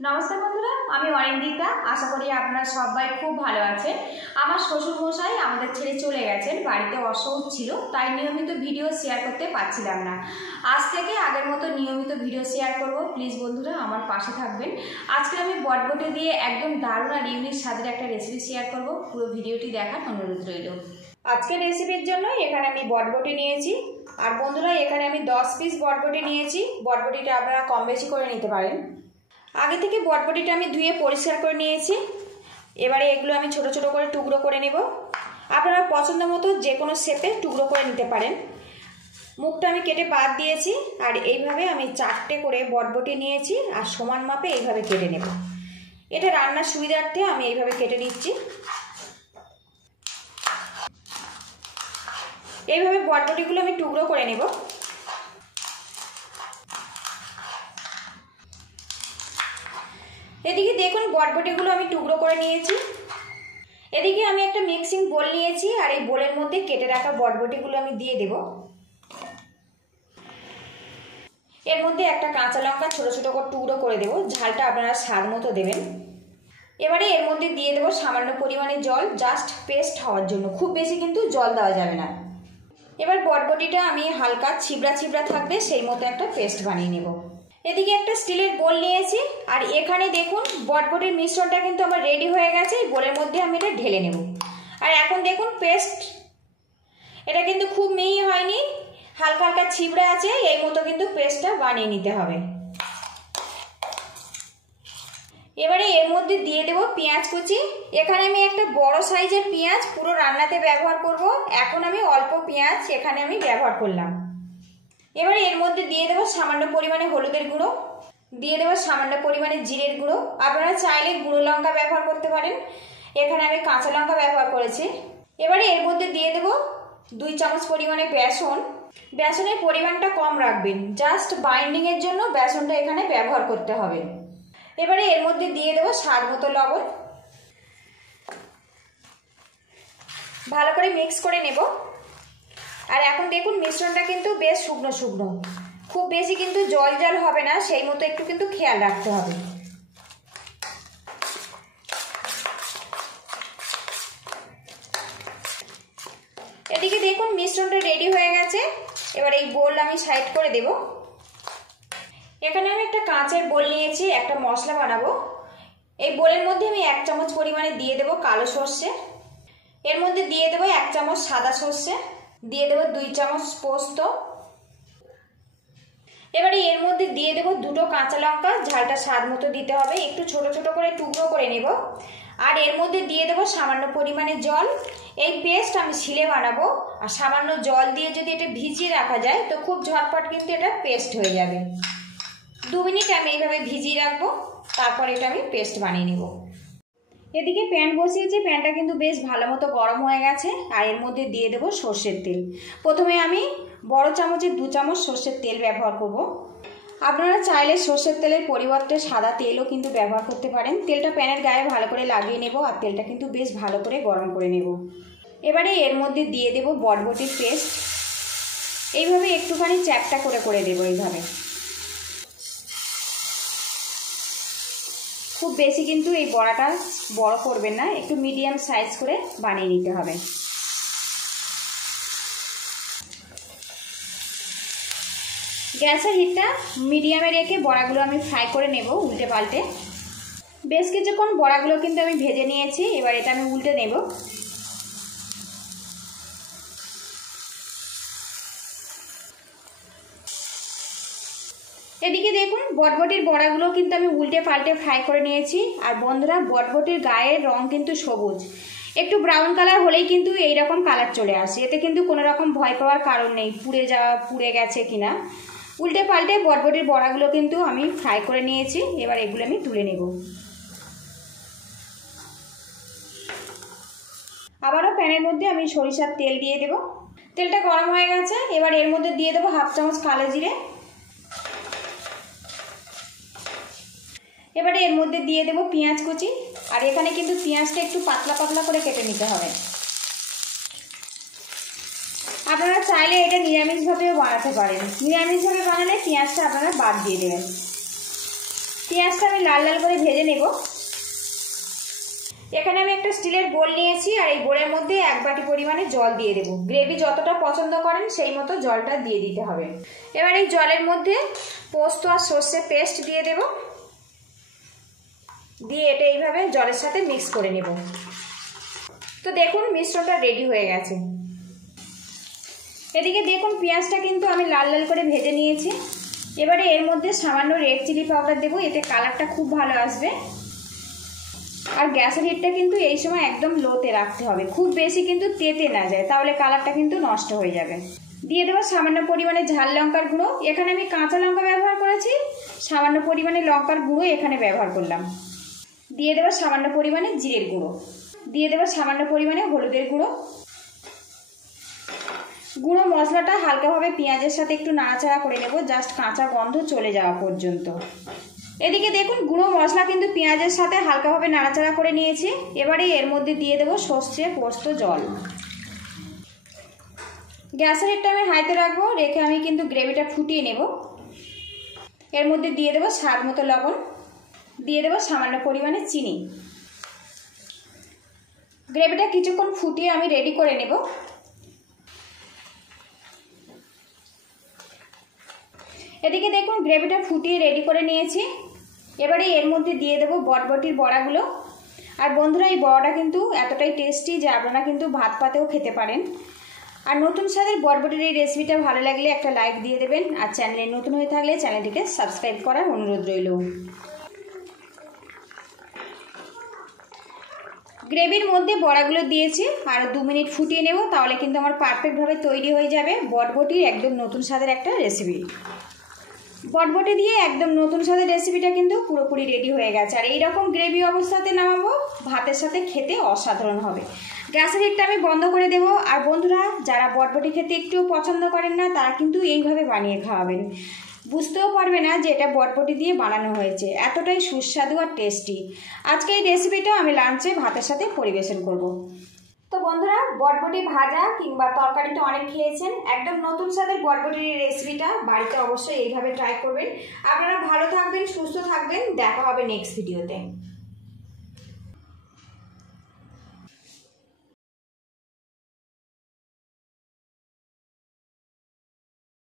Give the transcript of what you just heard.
নমস্কার বন্ধুরা, আমি অরিন্দিতা। আশা করি আপনারা সবাই খুব ভালো আছেন। আমার শ্বশুরমশাই আমাদের ছেড়ে চলে গেছেন, বাড়িতে অসুখ ছিল, তাই নিয়মিত ভিডিও শেয়ার করতে পারছিলাম না। আজ থেকে আগের মতো নিয়মিত ভিডিও শেয়ার করব। প্লিজ বন্ধুরা আমার পাশে থাকবেন। আজকে আমি বটবটি দিয়ে একদম দারুণ আর ইউনিক স্বাদের একটা রেসিপি শেয়ার করব। পুরো ভিডিওটি দেখার অনুরোধ রইল। আজকের রেসিপির জন্য এখানে আমি বটবটি নিয়েছি, আর বন্ধুরা এখানে আমি 10 পিস বটবটি নিয়েছি। বটবটিটা আপনারা কম বেশি করে নিতে পারেন। আগে থেকে বটবটিটা আমি ধুয়ে পরিষ্কার করে নিয়েছি। এবারে এগুলো আমি ছোট ছোট করে টুকরো করে নেব। আপনারা পছন্দ মতো যে কোনো শেপে টুকরো করে নিতে পারেন। মুখটা আমি কেটে বাদ দিয়েছি, আর এইভাবে আমি 4টে করে বটবটি নিয়েছি, আর সমান মাপে এইভাবে কেটে নেব। এটা রান্নার সুবিধার্থে আমি এইভাবে কেটে নিচ্ছি। এইভাবে বটবটিগুলো আমি টুকরো করে নেব। এদিকে দেখুন বটবটিগুলো আমি টুকরো করে নিয়েছি। এদিকে আমি একটা মিক্সিং বোল নিয়েছি, আর এই বোলের মধ্যে কেটে রাখা বটবটিগুলো আমি দিয়ে দেব। এর মধ্যে একটা কাঁচা লঙ্কা ছোট ছোট করে টুকরো করে দেব। ঝালটা আপনারা স্বাদ মতো দেবেন। এবারে এর মধ্যে দিয়ে দেব সামান্য পরিমাণে জল, জাস্ট পেস্ট হওয়ার জন্য, খুব বেশি কিন্তু জল দেওয়া যাবে না। এবার বটবটিটা আমি হালকা ছিবড়া ছিবড়া থাকবে সেই মতো একটা পেস্ট বানিয়ে নেব। এদিকে একটা স্টিলের বোল নিয়েছি, আর এখানে দেখুন বটবটির মিশ্রণটা কিন্তু আমার রেডি হয়ে গেছে। এই বোলের মধ্যে আমি এটা ঢেলে নেব। আর এখন দেখুন পেস্ট, এটা কিন্তু খুব মিহি হয়নি, হালকা হালকা ছিবড়া আছে। এই মতো কিন্তু পেস্টটা বানিয়ে নিতে হবে। এবারে এর মধ্যে দিয়ে দেব পেঁয়াজ কুচি। এখানে আমি একটা বড় সাইজের পেঁয়াজ পুরো রান্নাতে ব্যবহার করব। এখন আমি অল্প পেঁয়াজ এখানে আমি ব্যবহার করলাম। এবারে এর মধ্যে দিয়ে দেবো সামান্য পরিমাণে হলুদের গুঁড়ো, দিয়ে দেবো সামান্য পরিমাণে জিরের গুঁড়ো। আপনারা চাইলে গুঁড়ো লঙ্কা ব্যবহার করতে পারেন, এখানে আমি কাঁচা লঙ্কা ব্যবহার করেছি। এবারে এর মধ্যে দিয়ে দেবো 2 চামচ পরিমাণে বেসন। বেসনের পরিমাণটা কম রাখবেন, জাস্ট বাইন্ডিংয়ের জন্য বেসনটা এখানে ব্যবহার করতে হবে। এবারে এর মধ্যে দিয়ে দেবো স্বাদ মতো লবণ। ভালো করে মিক্স করে নেব। আর এখন দেখুন মিশ্রণটা কিন্তু বেশ শুকনো শুকনো, খুব বেশি কিন্তু জল জল হবে না, সেই মতো একটু কিন্তু খেয়াল রাখতে হবে। এদিকে দেখুন মিশ্রণটা রেডি হয়ে গেছে। এবার এই বোল আমি সাইড করে দেব। এখানে আমি একটা কাঁচের বোল নিয়েছি, একটা মশলা বানাবো। এই বোলের মধ্যে আমি 1 চামচ পরিমাণে দিয়ে দেব কালো সর্ষে, এর মধ্যে দিয়ে দেবো 1 চামচ সাদা সর্ষে, দিয়ে দেবো 2 চামচ পোস্ত। এবারে এর মধ্যে দিয়ে দেবো 2টো কাঁচা লঙ্কা, ঝালটা স্বাদ মতো দিতে হবে, একটু ছোট ছোট করে টুকরো করে নেব। আর এর মধ্যে দিয়ে দেবো সামান্য পরিমাণে জল। এই পেস্ট আমি শিলে বানাবো, আর সামান্য জল দিয়ে যদি এটা ভিজিয়ে রাখা যায় তো খুব ঝটপট কিন্তু এটা পেস্ট হয়ে যাবে। 2 মিনিট আমি এইভাবে ভিজিয়ে রাখবো, তারপর এটা আমি পেস্ট বানিয়ে নেব। এদিকে প্যান বসিয়েছি, প্যানটা কিন্তু বেশ ভালো মতো গরম হয়ে গেছে। আর এর মধ্যে দিয়ে দেবো সর্ষের তেল। প্রথমে আমি বড় চামচের 2 চামচ সর্ষের তেল ব্যবহার করব। আপনারা চাইলে সর্ষের তেলের পরিবর্তে সাদা তেলও কিন্তু ব্যবহার করতে পারেন। তেলটা প্যানের গায়ে ভালো করে লাগিয়ে নেব, আর তেলটা কিন্তু বেশ ভালো করে গরম করে নেব। এবারে এর মধ্যে দিয়ে দেব বটবটির পেস্ট। এইভাবে একটুখানি চ্যাপটা করে দেবো। এইভাবে খুব বেশি কিন্তু এই বড়াটা বড় করবেন না, একটু মিডিয়াম সাইজ করে বানিয়ে নিতে হবে। গ্যাসের হিটটা মিডিয়ামে রেখে বড়াগুলো আমি ফ্রাই করে নেব উল্টে পাল্টে। বেশ কিছুক্ষণ বড়াগুলো কিন্তু আমি ভেজে নিয়েছি। এবার এটা আমি উল্টে নেব। এদিকে দেখুন বটবটির বড়াগুলো কিন্তু আমি উল্টে পাল্টে ফ্রাই করে নিয়েছি। আর বন্ধুরা বটবটির গায়ের রং কিন্তু সবুজ, একটু ব্রাউন কালার হলেই কিন্তু এইরকম কালার চলে আসে। এতে কিন্তু কোনো রকম ভয় পাওয়ার কারণ নেই পুড়ে গেছে কিনা। উল্টে পাল্টে বটবটির বড়াগুলো কিন্তু আমি ফ্রাই করে নিয়েছি। এবার এগুলো আমি তুলে নেব। আবারও প্যানের মধ্যে আমি সরিষার তেল দিয়ে দেব। তেলটা গরম হয়ে গেছে। এবার এর মধ্যে দিয়ে দেবো 1/2 চামচ কালো জিরে। এবারে এর মধ্যে দিয়ে দেবো পেঁয়াজ কুচি। আর এখানে কিন্তু পেঁয়াজটা একটু পাতলা পাতলা করে কেটে নিতে হবে। আপনারা চাইলে এটা নিরামিষভাবেও বানাতে পারেন। নিরামিষভাবে বানালে পেঁয়াজটা আপনারা বাদ দিয়ে দেবেন। পেঁয়াজটা আমি লাল লাল করে ভেজে নেব। এখানে আমি একটা স্টিলের বোল নিয়েছি আর এই বোলের মধ্যে 1 বাটি পরিমাণে জল দিয়ে দেব। গ্রেভি যতটা পছন্দ করেন সেই মতো জলটা দিয়ে দিতে হবে। এবার এই জলের মধ্যে পোস্ত আর সর্ষে পেস্ট দিয়ে দেব, দিয়ে এটা এইভাবে জলের সাথে মিক্স করে নেব। তো দেখুন মিশ্রণটা রেডি হয়ে গেছে। এদিকে দেখুন পেঁয়াজটা কিন্তু আমি লাল লাল করে ভেজে নিয়েছি। এবারে এর মধ্যে সামান্য রেড চিলি পাউডার দেবো, এতে কালারটা খুব ভালো আসবে। আর গ্যাসের হিটটা কিন্তু এই সময় একদম লোতে রাখতে হবে, খুব বেশি কিন্তু তেতে না যায়, তাহলে কালারটা কিন্তু নষ্ট হয়ে যাবে। দিয়ে দেবো সামান্য পরিমাণে ঝাল লঙ্কার গুঁড়ো। এখানে আমি কাঁচা লঙ্কা ব্যবহার করেছি, সামান্য পরিমাণে লঙ্কার গুঁড়ো এখানে ব্যবহার করলাম। দিয়ে দেবো সামান্য পরিমাণে জিরের গুঁড়ো, দিয়ে দেবো সামান্য পরিমাণে হলুদের গুঁড়ো। গুঁড়ো মশলাটা হালকাভাবে পেঁয়াজের সাথে একটু নাড়াচাড়া করে নেব, জাস্ট কাঁচা গন্ধ চলে যাওয়া পর্যন্ত। এদিকে দেখুন গুঁড়ো মশলা কিন্তু পেঁয়াজের সাথে হালকাভাবে নাড়াচাড়া করে নিয়েছি। এবারে এর মধ্যে দিয়ে দেবো সর্ষে পোস্ত জল। গ্যাসের হিটটা আমি হাইতে রাখবো, রেখে আমি কিন্তু গ্রেভিটা ফুটিয়ে নেব। এর মধ্যে দিয়ে দেবো স্বাদ মতো লবণ, দিয়ে দেবো সামান্য পরিমাণে চিনি। গ্রেভিটা কিছুক্ষণ ফুটিয়ে আমি রেডি করে নেব। এদিকে দেখুন গ্রেভিটা ফুটিয়ে রেডি করে নিয়েছি। এবারে এর মধ্যে দিয়ে দেবো বটবটির বড়াগুলো। আর বন্ধুরা এই বড়াটা কিন্তু এতটাই টেস্টি যে আপনারা কিন্তু ভাত পাতেও খেতে পারেন। আর নতুন স্বাদের বটবটির এই রেসিপিটা ভালো লাগলে একটা লাইক দিয়ে দেবেন, আর চ্যানেলে নতুন হয়ে থাকলে চ্যানেলটিকে সাবস্ক্রাইব করার অনুরোধ রইল। গ্রেভির মধ্যে বড়াগুলো দিয়েছি, আর 2 মিনিট ফুটিয়ে নেব, তাহলে কিন্তু আমার পারফেক্টভাবে তৈরি হয়ে যাবে বটবটির একদম নতুন স্বাদের একটা রেসিপি। বটবটি দিয়ে একদম নতুন স্বাদের রেসিপিটা কিন্তু পুরোপুরি রেডি হয়ে গেছে। আর এইরকম গ্রেভি অবস্থাতে নামাবো, ভাতের সাথে খেতে অসাধারণ হবে। গ্যাসের হিটটা আমি বন্ধ করে দেব। আর বন্ধুরা যারা বটবটি খেতে একটু পছন্দ করেন না, তারা কিন্তু এইভাবে বানিয়ে খাওয়াবেন, বুঝতেও পারবে না যে এটা বটবটি দিয়ে বানানো হয়েছে, এতটাই সুস্বাদু আর টেস্টি। আজকে এই রেসিপিটা আমি লাঞ্চে ভাতের সাথে পরিবেশন করব। তো বন্ধুরা বটবটি ভাজা কিংবা তরকারি তো অনেক খেয়েছেন, একদম নতুন স্বাদের বটবটির রেসিপিটা বাড়িতে অবশ্যই এইভাবে ট্রাই করবেন। আপনারা ভালো থাকবেন, সুস্থ থাকবেন, দেখা হবে নেক্সট ভিডিওতে।